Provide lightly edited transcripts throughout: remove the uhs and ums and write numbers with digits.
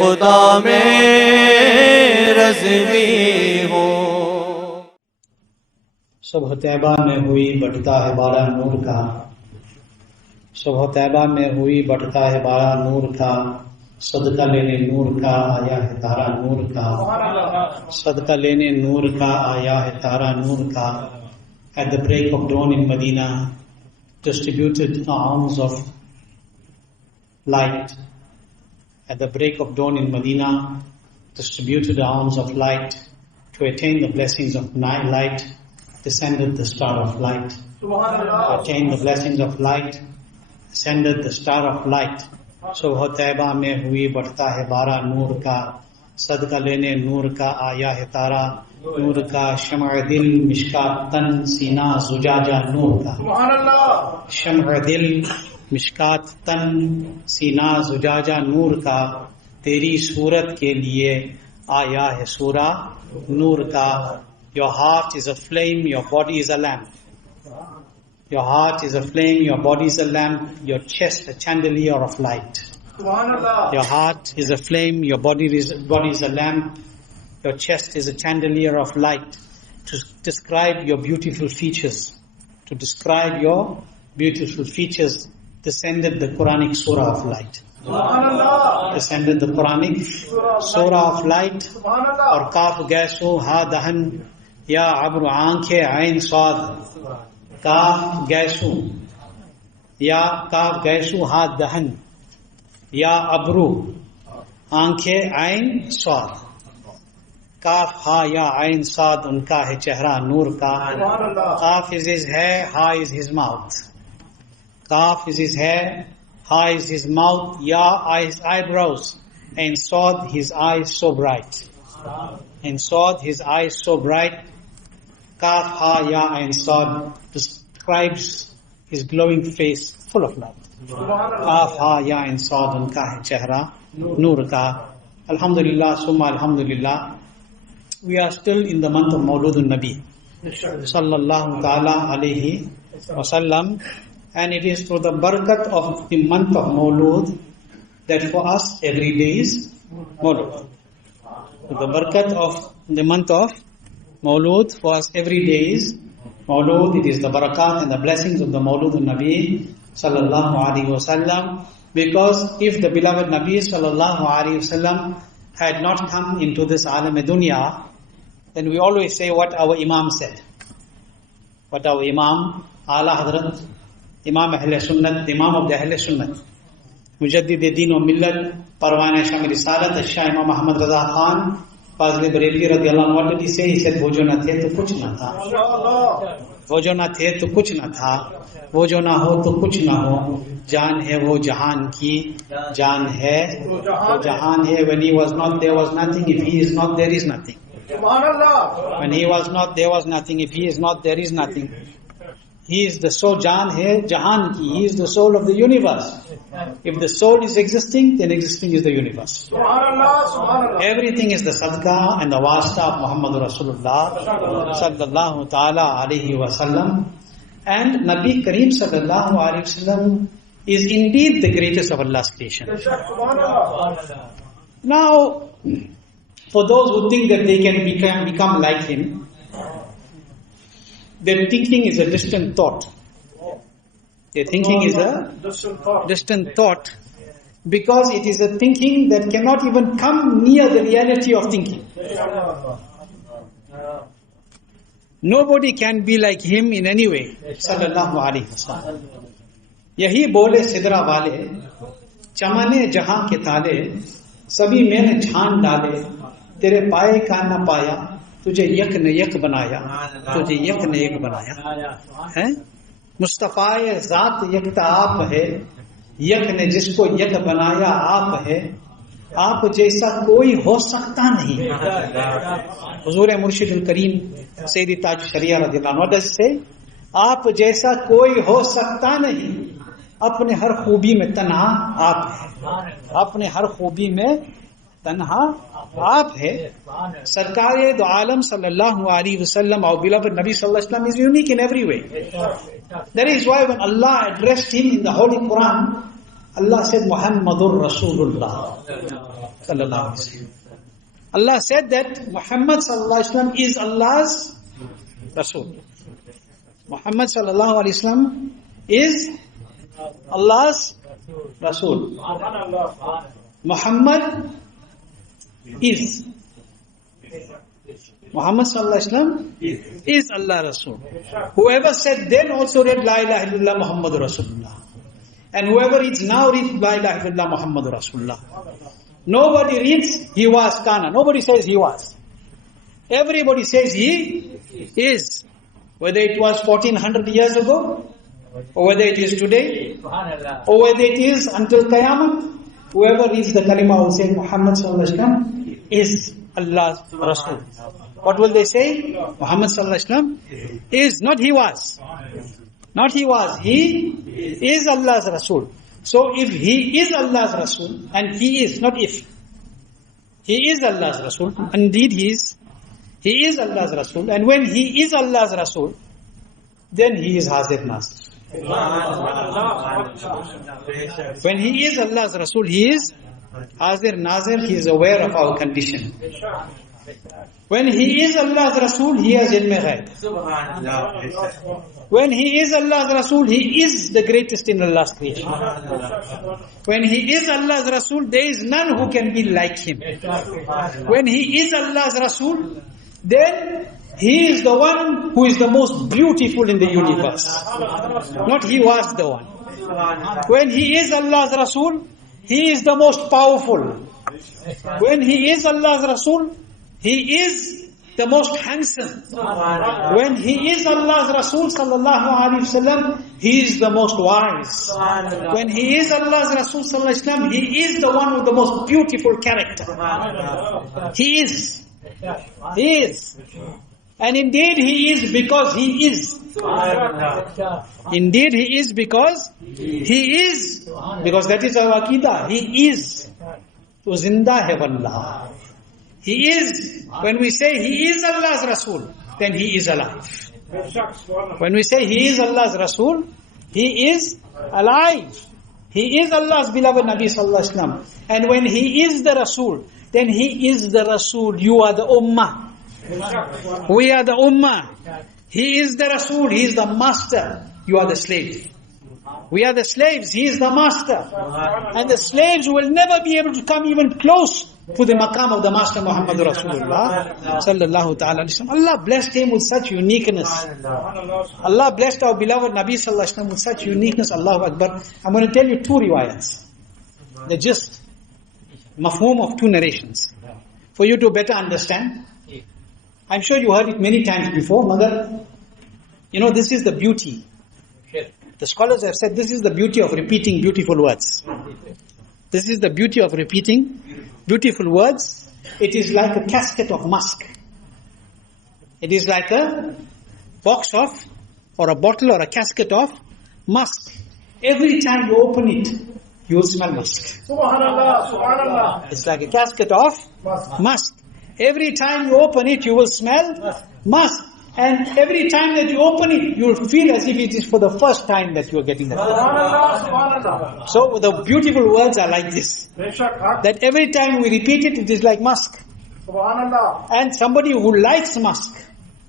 خدا میں رضوی ہوں. صبح طیبہ میں ہوئی بٹتا ہے بارہ نور کا، صبح طیبہ میں ہوئی بٹتا ہے بارہ نور کا، صدقہ لینے نور کا آیا ہے تارا نور کا، صدقہ لینے نور کا آیا ہے تارا نور کا. At the break of dawn in Medina, distributed alms of light. At the break of dawn in Medina, distributed alms of light. To attain the blessings of light, descended the star of light. To attain the blessings of light, descended the star of light. صبح طیبہ میں ہوئی بڑھتا ہے بارہ نور کا، صدقہ لینے نور کا آیا ہے تارا نور کا. شمع دل مشکات تن سینہ زجاجہ نور کا، شمع دل مشکات تن سینہ زجاجہ نور کا. تیری صورت کے لیے آیا ہے سورہ نور کا. Your heart is a flame, your body is a lamp. Your heart is a flame, your body is a lamp, your chest a chandelier of light. Your heart is a flame, your body is a lamp, your chest is a chandelier of light. To describe your beautiful features, to describe your beautiful features, descended the Quranic surah of light. Descended the Quranic surah of light. Or kaf gaisu ha dahan ya abru aankhe ain swad. کاف گیسو یا کاف گیسو ہاتھ دہن یا ابرو آنکھیں عین صاد. کاف ہا یا عین صاد ان کا ہے چہرہ نور کا. کاف is his hair, ha is his mouth. کاف is his hair, ha is his mouth, ya his eyebrows, and Saad his eyes so bright. And Saad his eyes so bright. Kaf ha ya and sad describes his glowing face full of light. Kaf ha ya and sad unka hai chehra noor ka. Alhamdulillah, summa alhamdulillah. We are still in the month of Mawludun Nabi sallallahu ta'ala alayhi wa sallam, and it is through the barakat of the month of Mawlud that for us every day is Mawlud. The barakat of the month of Mawlud for us every day is Mawlud. It is the barakat and the blessings of the Mawlud al-Nabi sallallahu alayhi wa sallam. Because if the beloved Nabi sallallahu alayhi wa sallam had not come into this alam dunya, then we always say what our Imam said. What our Imam, Ala Hazrat, Imam Ahl Sunnat, Imam of the Ahl Sunnat, Mujaddid Deen wa Millat, Parwana Sham Risalat, Shah Imam Muhammad Raza Khan, فاضل بریلوی رضی اللہ عنہ, what did he say? He said, وہ جو نہ تھے تو کچھ نہ تھا, وہ جو نہ تھے تو کچھ نہ تھا, وہ جو نہ ہو تو کچھ نہ ہو, جان ہے وہ جہان کی جان ہے وہ جہان ہے. When he was not, there was nothing. If he is not, there is nothing. When he was not, there was nothing. If he is not, there is nothing. He is the soul, jaan hai jahan ki. He is the soul of the universe. If the soul is existing, then existing is the universe. Everything is the sadqa and the wasta of Muhammad Rasulullah sallallahu ta'ala alayhi wa sallam. And Nabi Kareem sallallahu alayhi wa sallam is indeed the greatest of Allah's creation. Now, for those who think that they can become like him, their thinking is a distant thought. Their thinking is a distant thought, because it is a thinking that cannot even come near the reality of thinking. Nobody can be like him in any way. Sallallahu alaihi wasallam. Yahi bole sidra wale, chamane jahan ke tale, sabhi maine jhaan dale, tere paaye ka na paya, تجھے یک نے یک بنایا, تجھے یک نے یک بنایا ہے. مصطفیٰ ذات یکتا آپ ہے, یک نے جس کو یک بنایا آپ ہے. آپ جیسا کوئی ہو سکتا نہیں. حضور مرشد الکریم سیدی تاج شریعہ رضی اللہ عنہ سے, آپ جیسا کوئی ہو سکتا نہیں. اپنے ہر خوبی میں تنہا آپ ہے, اپنے ہر خوبی میں تنہا آپ ہے. سرکار دو عالم صلی اللہ علیہ وسلم, our beloved Nabi sallallahu alaihi wasallam is unique in every way. That is why when Allah addressed him in the Holy Quran, Allah said Muhammadur Rasulullah sallallahu alaihi wasallam. Allah said that Muhammad sallallahu alaihi wasallam is Allah's Rasul. Muhammad sallallahu alaihi wasallam is Allah's Rasul. Muhammad is. Muhammad sallallahu alaihi wasallam is Allah Rasul. Whoever said then also read La ilaha illallah Muhammadur Rasulullah. And whoever reads now reads La ilaha illallah Muhammadur Rasulullah. Nobody reads he was kana. Nobody says he was. Everybody says he is. Whether it was 1400 years ago, or whether it is today, or whether it is until Qiyamah, whoever reads the kalima will say Muhammad sallallahu alaihi wasallam is Allah's Rasul. What will they say? Muhammad sallallahu alaihi wasallam is, not he was. Not he was. He is Allah's Rasul. So if he is Allah's Rasul, and he is, not if. He is Allah's Rasul. Indeed he is. He is Allah's Rasul. And when he is Allah's Rasul, then he is Hazrat Nasr. When he is Allah's Rasul, he is Hazir Nazir, he is aware of our condition. When he is Allah's Rasul, he has ilm ghaib. When he is Allah's Rasul, he is the greatest in Allah's creation. When he is Allah's Rasul, there is none who can be like him. When he is Allah's Rasul, then he is the one who is the most beautiful in the universe. Not he was the one. When he is Allah's Rasul, he is the most powerful. When he is Allah's Rasul, he is the most handsome. When he is Allah's Rasul sallallahu alaihi wasallam, he is the most wise. When he is Allah's Rasul sallallahu alaihi wasallam, he is the one with the most beautiful character. He is. He is. And indeed he is because he is. Indeed he is because he is. Because that is our Aqidah. He is. To zinda hai wallah. He is. When we say he is Allah's Rasul, then he is alive. When we say he is Allah's Rasul, he is alive. He is Allah's beloved Nabi sallallahu alaihi wasallam. And when he is the Rasul, then he is the Rasul. You are the Ummah. We are the Ummah. He is the Rasul. He is the master. You are the slave. We are the slaves. He is the master. And the slaves will never be able to come even close to the maqam of the Master Muhammad Rasulullah sallallahu ta'ala alayhi wa sallam. Allah blessed him with such uniqueness. Allah blessed our beloved Nabi sallallahu alayhi wa sallam with such uniqueness. Allahu Akbar. I'm going to tell you two riwayats. The gist, mafhum of two narrations. For you to better understand. I'm sure you heard it many times before, Mother. You know, this is the beauty. The scholars have said this is the beauty of repeating beautiful words. This is the beauty of repeating beautiful words. It is like a casket of musk. It is like a box of, or a bottle or a casket of musk. Every time you open it, you will smell musk. Subhanallah, subhanallah. It's like a casket of musk. Every time you open it, you will smell musk. And every time that you open it, you will feel as if it is for the first time that you are getting that. So the beautiful words are like this. That every time we repeat it, it is like musk. And somebody who likes musk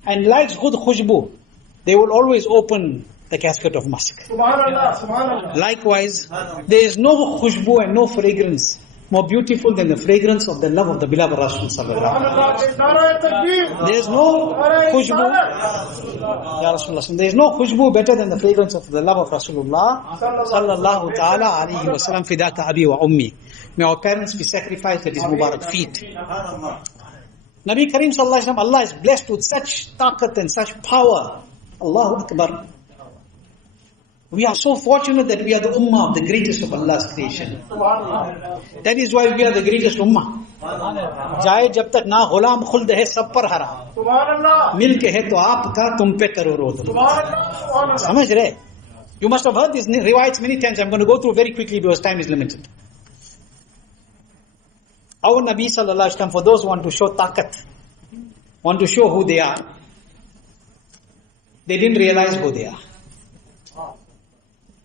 and likes good khushbu, they will always open the casket of musk. Likewise, there is no khushbu and no fragrance more beautiful than the fragrance of the love of the beloved Rasul sallallahu alaihi wasallam. There is no khushbu, Ya Rasulullah, there is no khushbu better than the fragrance of the love of Rasulullah sallallahu ta'ala alaihi wasallam. Fidaka abi wa ummi. May our parents be sacrificed at his Mubarak feet. Nabi Kareem sallallahu alaihi wasallam, Allah is blessed with such taqat and such power. Allahu Akbar. We are so fortunate that we are the ummah of the greatest of Allah's creation. That is why we are the greatest ummah. Jaye jab tak na ghulam khuld hai sab par haram. Mil ke hai to aapka tum pe karoro. Samajh rahe? You must have heard these riwayats many times. I'm going to go through very quickly because time is limited. Our Nabi sallallahu alaihi wasallam, for those who want to show taqat, want to show who they are, they didn't realize who they are.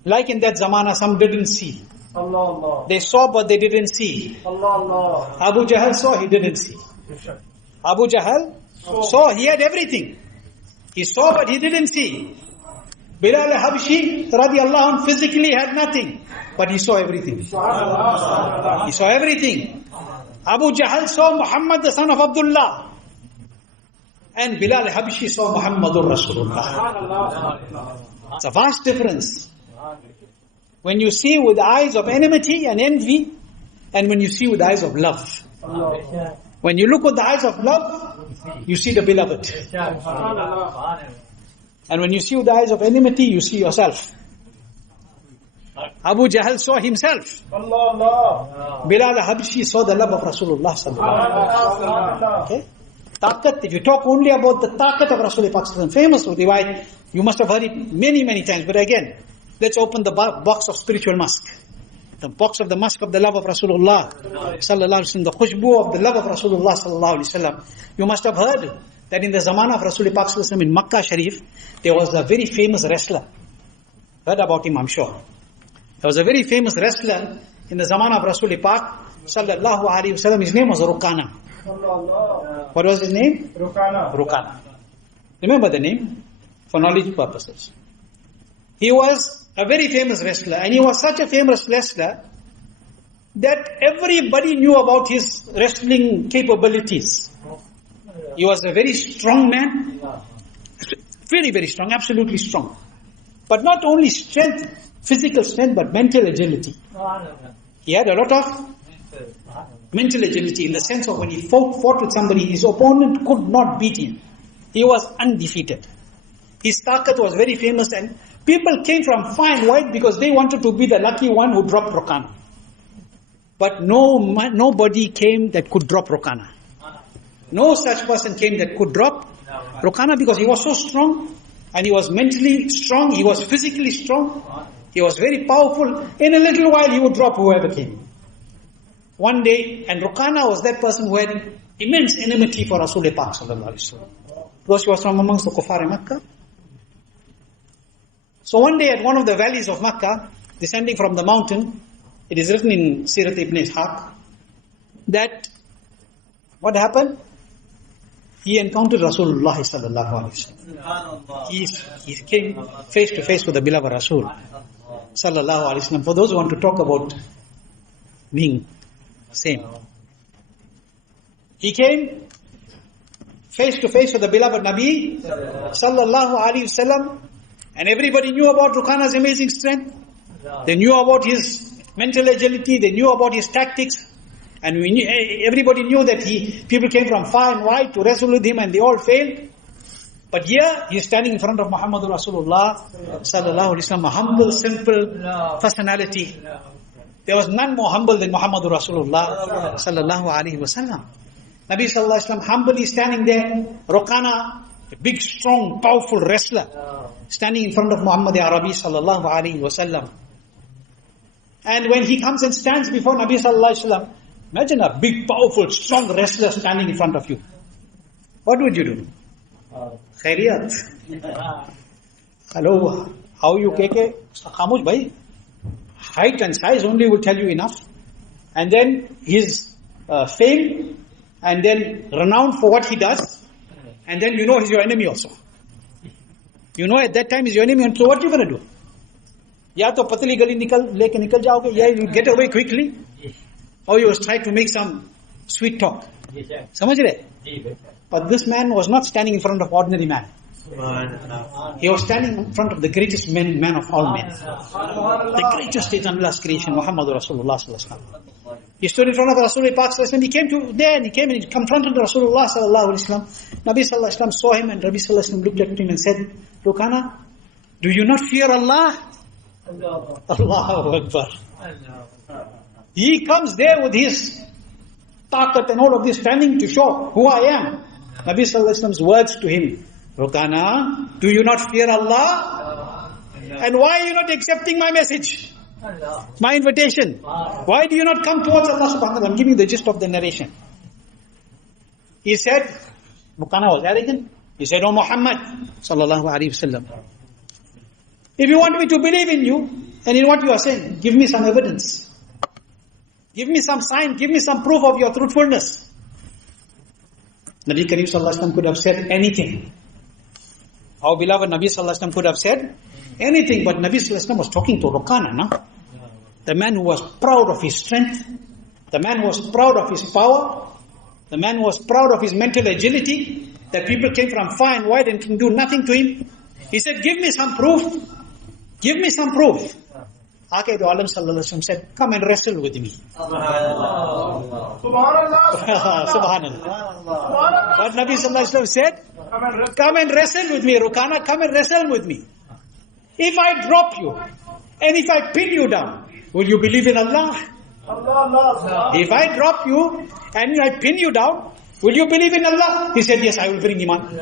Like in that zamana, some didn't see. They saw but they didn't see. Abu Jahl saw, he didn't see. Abu Jahl saw, he had everything. He saw but he didn't see. Bilal Habshi radiallahu anh physically had nothing, but he saw everything. He saw everything. Abu Jahl saw Muhammad the son of Abdullah. And Bilal Habshi saw Muhammadur Rasulullah. It's a vast difference. When you see with the eyes of enmity and envy, and when you see with the eyes of love. When you look with the eyes of love, you see the beloved. And when you see with the eyes of enmity, you see yourself. Abu Jahl saw himself. Bilal Habshi saw the love of Rasulullah. Okay? Taqat, if you talk only about the taqat of Rasulullah, famous riwayat, you must have heard it many, many times. But again, let's open the box of spiritual musk. The box of the musk of the love of Rasulullah sallallahu alaihi wasallam, the khushbu of the love of Rasulullah sallallahu alaihi wasallam. You must have heard that in the zamana of Rasulullah sallallahu alaihi wasallam in Makkah Sharif, there was a very famous wrestler. Heard about him, I'm sure. There was a very famous wrestler in the zamana of Rasulullah sallallahu alaihi wasallam. His name was Rukana. What was his name? Rukana. Remember the name for knowledge purposes. He was a very famous wrestler, and he was such a famous wrestler that everybody knew about his wrestling capabilities. He was a very strong man, very, very strong, absolutely strong. But not only strength, physical strength, but mental agility. He had a lot of mental agility in the sense of when he fought with somebody, his opponent could not beat him. He was undefeated. His taqat was very famous, and people came from far and wide because they wanted to be the lucky one who dropped Rukana. But nobody came that could drop Rukana. No such person came that could drop Rukana because he was so strong, and he was mentally strong, he was physically strong, he was very powerful. In a little while he would drop whoever came. One day, and Rukana was that person who had immense enmity for Rasulullah sallallahu alaihi wasallam, because he was from amongst the kuffar in Makkah. So one day at one of the valleys of Makkah, descending from the mountain, it is written in Sirat Ibn Ishaq, that what happened? He encountered Rasulullah sallallahu alaihi wasallam. He came face to face with the beloved Rasul sallallahu alaihi wasallam. For those who want to talk about being same, he came face to face with the beloved Nabi sallallahu alaihi wasallam, and everybody knew about Rukana's amazing strength. They knew about his mental agility. They knew about his tactics. And everybody knew that people came from far and wide to wrestle with him, and they all failed. But here, he is standing in front of Muhammadur Rasulullah sallallahu alaihi wasallam, a humble, simple personality. There was none more humble than Muhammadur Rasulullah sallallahu alaihi wasallam. Nabi sallallahu alaihi wasallam humbly standing there. Rukana, a big, strong, powerful wrestler, standing in front of Muhammad Arabi sallallahu alaihi wasallam. And when he comes and stands before Nabi sallallahu alaihi wasallam, imagine a big, powerful, strong wrestler standing in front of you. What would you do? Khairiyat. Hello, how are you, KK? Khamush bhai. Height and size only will tell you enough. And then his fame, and then renowned for what he does. And then you know he's your enemy also. You know at that time he's your enemy, and so what are you going to do? Ya to patli gali leke nikal jaoge, ya you get away quickly. Or you try to make some sweet talk. Samajh rahe? But this man was not standing in front of ordinary man. He was standing in front of the greatest man of all men. The greatest in Allah's creation, Muhammadur Rasulullah sallallahu alaihi wasallam. He stood in front of Rasulullah sallallahu alaihi wasallam. He came to there, and he came and he confronted Rasulullah sallallahu alaihi wasallam. Nabi sallallahu alaihi wasallam saw him, and Nabi sallallahu alaihi wasallam looked at him and said, Rukana, do you not fear Allah? Allahu Akbar. He comes there with his taqat and all of this, standing to show who I am. Nabi sallallahu alaihi wasallam's words to him, Rukana, do you not fear Allah? And why are you not accepting my message? My invitation? Why do you not come towards Allah subhanahu wa ta'ala? I'm giving the gist of the narration. He said, Rukana was arrogant. He said, Oh Muhammad sallallahu alaihi wasallam, if you want me to believe in you and in what you are saying, give me some evidence. Give me some sign, give me some proof of your truthfulness. Nabi Kareem Sallallahu Alaihi Wasallam could have said anything. Our beloved Nabi Sallallahu Alaihi Wasallam could have said anything, but Nabi Sallallahu Alaihi Wasallam was talking to Rukana, no? The man who was proud of his strength, the man who was proud of his power, the man who was proud of his mental agility, that people came from far and wide and can do nothing to him. He said, give me some proof. Give me some proof. Aqaid Alam Sallallahu Alaihi Wasallam said, come and wrestle with me. Subhanallah. Subhanallah. What Nabi Sallallahu Alaihi Wasallam said? Come and wrestle with me, Rukana, come and wrestle with me. If I drop you, and if I pin you down, will you believe in Allah? If I drop you, and I pin you down, will you believe in Allah? He said, yes, I will bring Iman.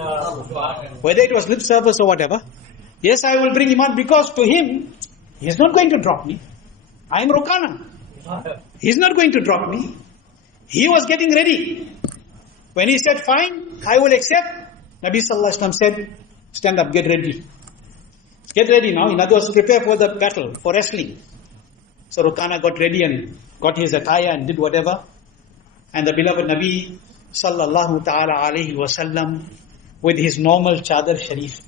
Whether it was lip service or whatever. Yes, I will bring Iman, because to him, he is not going to drop me. I am Rukana. He is not going to drop me. He was getting ready. When he said, fine, I will accept, Nabi Sallallahu Alaihi Wasallam said, stand up, get ready. Get ready now. In other words, prepare for the battle, for wrestling. So Rukana got ready and got his attire and did whatever. And the beloved Nabi Sallallahu Ta'ala Alaihi Wasallam, with his normal chadar sharif,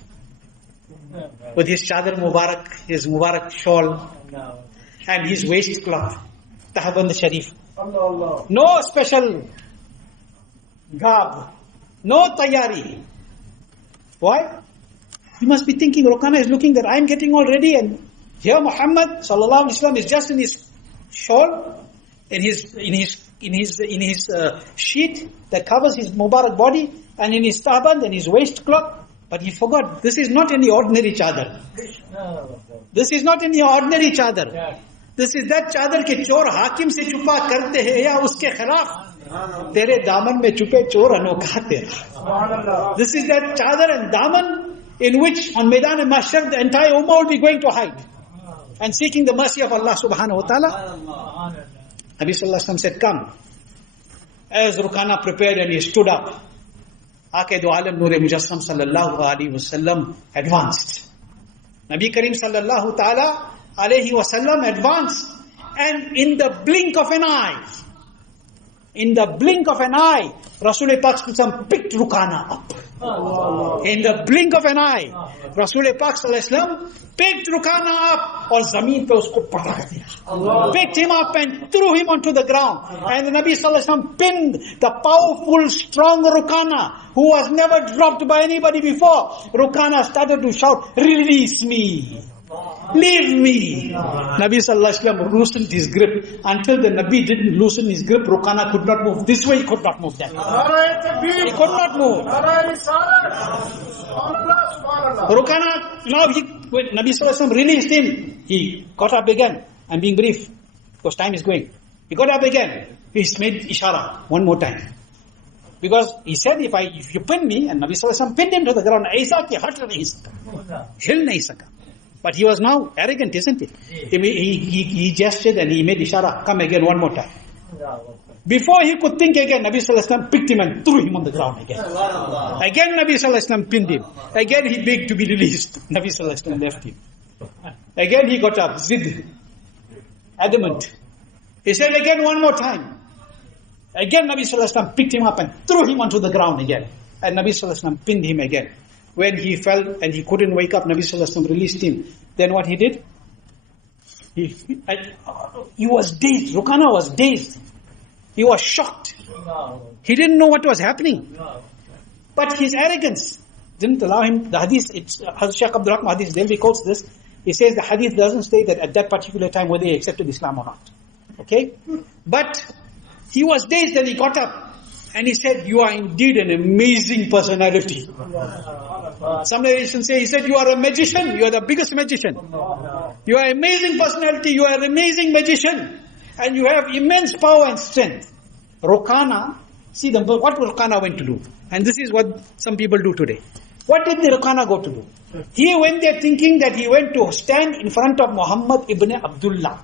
with his chadar mubarak, his mubarak shawl, and his waistcloth, tahband sharif. No special garb, no tayari. Why? You must be thinking, Rukana is looking that I am getting all ready, and here Muhammad Sallallahu Alaihi Wasallam is just in his shawl, in his sheet that covers his mubarak body, and in his turban and his waistcloth. But he forgot, this is not any ordinary chadar. This is not any ordinary chadar. This is that chadar ke chor hakim se chupa karte hai ya uske khilaf. Tere daman mein chupe chor anokha tera. This is that chadar and daman in which on Maidan and Mahshar the entire ummah will be going to hide and seeking the mercy of Allah subhanahu wa ta'ala. Nabi Sallallahu Alaihi Wasallam said, come. As Rukana prepared and he stood up, Aqaid Alam Noori Mujassam Sallallahu Alaihi Wasallam advanced. Nabi Kareem Sallallahu Ta'ala Alaihi Wasallam advanced, and in the blink of an eye, Rasul Pak picked Rukana up. In the blink of an eye, Rasul Pak picked Rukana up और ज़मीन पे उसको पटक दिया. Picked him up and threw him onto the ground. And the Nabi Sallallahu Alaihi Wasallam pinned the powerful, strong Rukana, who was never dropped by anybody before. Rukana started to shout, release me. Leave me. Nabi Sallallahu Alaihi Wasallam loosened his grip. Until the Nabi didn't loosen his grip, Rukana could not move. This way he could not move that. He could not move. Rukana, now when Nabi Sallallahu Alaihi Wasallam released him, he got up again. I'm being brief, because time is going. He got up again. He made ishara one more time. Because he said, if you pin me, and Nabi Sallallahu Alaihi Wasallam pinned him to the ground, aisa ki hat nahi saka. Hill nahi saka. But he was now arrogant, isn't it? He gestured and he made ishara, come again one more time. Before he could think again, Nabi Sallallahu Alaihi Wasallam picked him and threw him on the ground again. Again Nabi Sallallahu Alaihi Wasallam pinned him. Again he begged to be released. Nabi Sallallahu Alaihi Wasallam left him. Again he got up, zid, adamant. He said again one more time. Again Nabi Sallallahu Alaihi Wasallam picked him up and threw him onto the ground again. And Nabi Sallallahu Alaihi Wasallam pinned him again. When he fell and he couldn't wake up, Nabi Sallallahu Alaihi Wasallam released him. Then what he did? He was dazed. Rukana was dazed. He was shocked. He didn't know what was happening. But his arrogance didn't allow him. The hadith, Hazrat Shaykh Abdul Rahman Hadith Delhi quotes this. He says the hadith doesn't state that at that particular time whether he accepted Islam or not. Okay? But he was dazed and he got up. And he said, you are indeed an amazing personality. Some narrations say, he said, you are a magician. You are the biggest magician. You are an amazing personality. You are an amazing magician. And you have immense power and strength. Rukana, see what Rukana went to do. And this is what some people do today. What did the Rukana go to do? He went there thinking that he went to stand in front of Muhammad ibn Abdullah.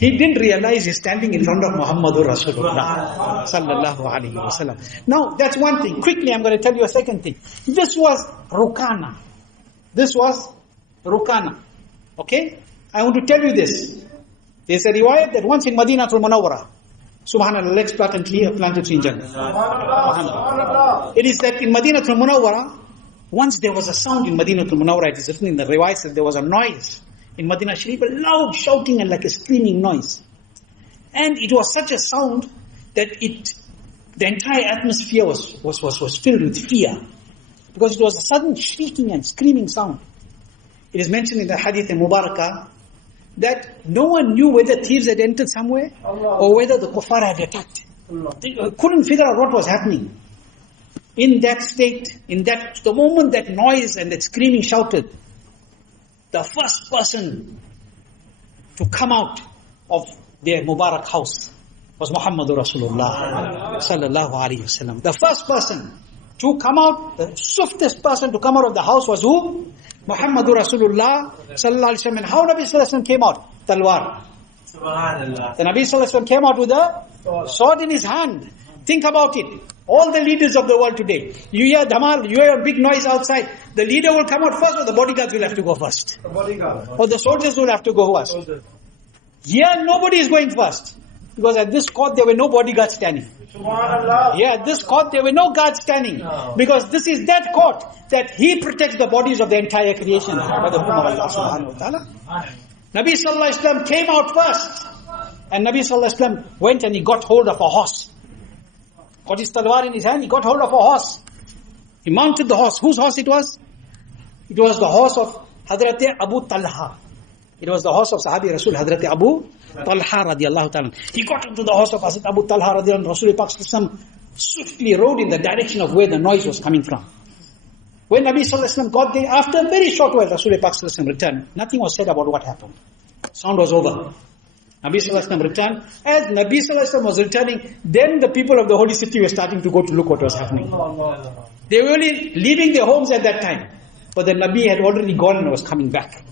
He didn't realize he's standing in front of Muhammadur Rasulullah sallallahu alaihi wasallam. Now, that's one thing. Quickly, I'm going to tell you a second thing. This was Rukana. Okay? I want to tell you this. There's a riwayat that once in Madinatul Munawwara, subhanallah, let's plant a tree in Jannah. Subhanallah. It is that in Madinatul Munawwara, once there was a sound in Madinatul Munawwara, it is written in the riwayat that there was a noise in Madinah Sharif, a loud shouting and like a screaming noise. And it was such a sound that the entire atmosphere was filled with fear. Because it was a sudden shrieking and screaming sound. It is mentioned in the Hadith in Mubarakah that no one knew whether thieves had entered somewhere or whether the kuffar had attacked. They couldn't figure out what was happening. In that state, the moment that noise and that screaming shouted, the first person to come out of their Mubarak house was Muhammadur Rasulullah sallallahu alaihi wasallam. The first person to come out, the swiftest person to come out of the house was who? Muhammadur Rasulullah sallallahu alaihi wasallam. And how Nabi sallallahu alaihi wasallam came out? Talwar. Subhanallah. The Nabi sallallahu alaihi wasallam came out with a sword in his hand. Think about it. All the leaders of the world today, you hear dhamal, you hear a big noise outside. The leader will come out first, or the bodyguards will have to go first. Or the soldiers will have to go first. Here nobody is going first. Because at this court there were no bodyguards standing. Here at this court there were no guards standing. Because this is that court that He protects the bodies of the entire creation. By the hukum of Allah subhanahu wa ta'ala. Nabi sallallahu alaihi wasallam came out first. And Nabi sallallahu alaihi wasallam went and he got hold of a horse. Got his talwar in his hand, he got hold of a horse. He mounted the horse. Whose horse it was? It was the horse of Hazrat Abu Talha. It was the horse of Sahabi Rasul Hazrat Abu Talha radiallahu ta'ala. He got into the horse of Hazrat Abu Talha radiallahu ta'ala. Rasul Pak swiftly rode in the direction of where the noise was coming from. When Nabi sallallahu alaihi wasallam got there, after a very short while, Rasul Pak returned. Nothing was said about what happened. Sound was over. Nabi sallallahu alaihi wasallam returned. As Nabi sallallahu alaihi wasallam was returning, then the people of the holy city were starting to go to look what was happening. They were only leaving their homes at that time. But the Nabi had already gone and was coming back.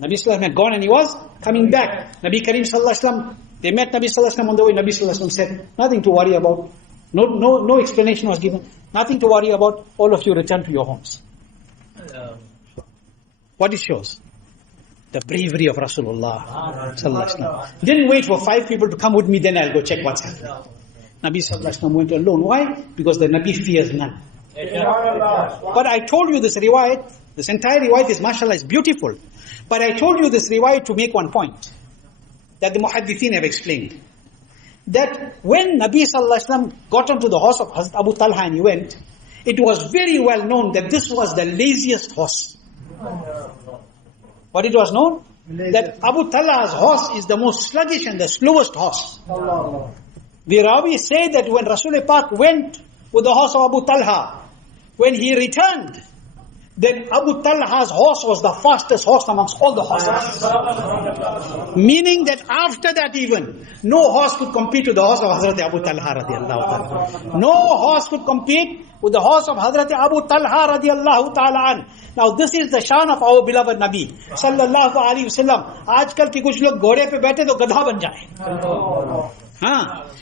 Nabi sallallahu alaihi wasallam had gone and he was coming back. Nabi Kareem sallallahu alaihi wasallam, they met Nabi sallallahu alaihi wasallam on the way. Nabi sallallahu alaihi wasallam said, nothing to worry about. No explanation was given. Nothing to worry about. All of you return to your homes. What it shows? The bravery of Rasulullah sallallahu alaihi wasallam. Didn't wait for 5 people to come with me, then I'll go check what's happening. Nabi sallallahu alaihi wasallam went alone. Why? Because the Nabi fears none. But I told you this riwayat, this entire riwayat is mashallah, is beautiful. But I told you this riwayat to make one point that the muhaddithin have explained. That when Nabi sallallahu alaihi wasallam got onto the horse of Hazrat Abu Talha and he went, it was very well known that this was the laziest horse. What it was known? That Abu Talha's horse is the most sluggish and the slowest horse. The Rawi say that when Rasul Pak went with the horse of Abu Talha, when he returned, then Abu Talha's horse was the fastest horse amongst all the horses. Meaning that after that even, no horse could compete with the horse of Hazrat Abu Talha radiallahu ta'ala. No horse could compete with the horse of Hazrat Abu Talha radiallahu ta'ala. Now this is the shan of our beloved Nabi sallallahu alaihi wasallam. Aajkal ki kuch log ghode pe baithe to gadha ban jaye.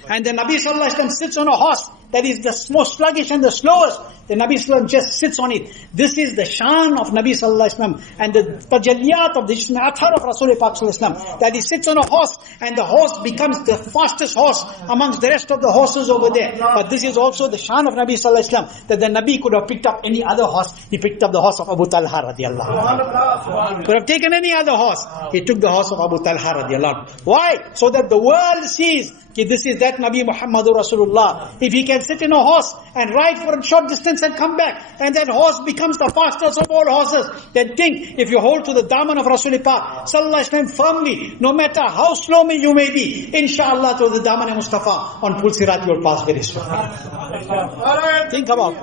And the Nabi sallallahu alaihi wasallam sits on a horse that is the most sluggish and the slowest. The Nabi sallallahu alaihi wasallam just sits on it. This is the shan of Nabi sallallahu alaihi wasallam and the tajalliyat of the athar of Rasul Pak sallallahu alaihi wasallam, that he sits on a horse and the horse becomes the fastest horse amongst the rest of the horses over there. But this is also the shan of Nabi sallallahu alaihi wasallam, that the Nabi could have picked up any other horse. He picked up the horse of Abu Talha radiallahu anhu. Could have taken any other horse. He took the horse of Abu Talha radiallahu anhu. Why? So that the world sees that this is that Nabi Muhammadur Rasulullah. If he can sit in a horse and ride for a short distance and come back, and that horse becomes the fastest of all horses, then think, if you hold to the daman of Rasul Pak sallallahu alaihi wasallam firmly, no matter how slow you may be, inshallah to the daman Mustafa on Pul Sirat you will pass very soon. Think about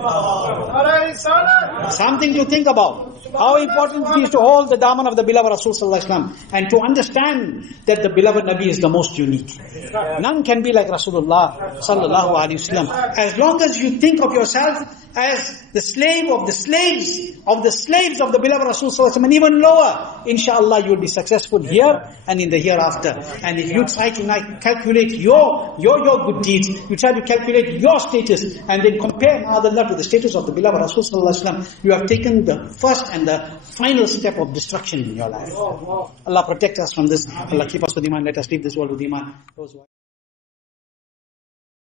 something to think about. How important it is to hold the daman of the beloved Rasul sallallahu alaihi wasallam and to understand that the beloved Nabi is the most unique. None can be like Rasulullah sallallahu alaihi wasallam. As long as you think of yourself as the slave of the slaves of the beloved Rasul sallallahu alaihi wasallam, and even lower, inshallah you will be successful here and in the hereafter. And if you try to calculate your good deeds, you try to calculate your status, and then compare ma'adallah to the status of the beloved Rasul sallallahu alaihi wasallam, you have taken the first and the final step of destruction in your life. Allah protect us from this. Allah keep us with iman. Let us leave this world with iman.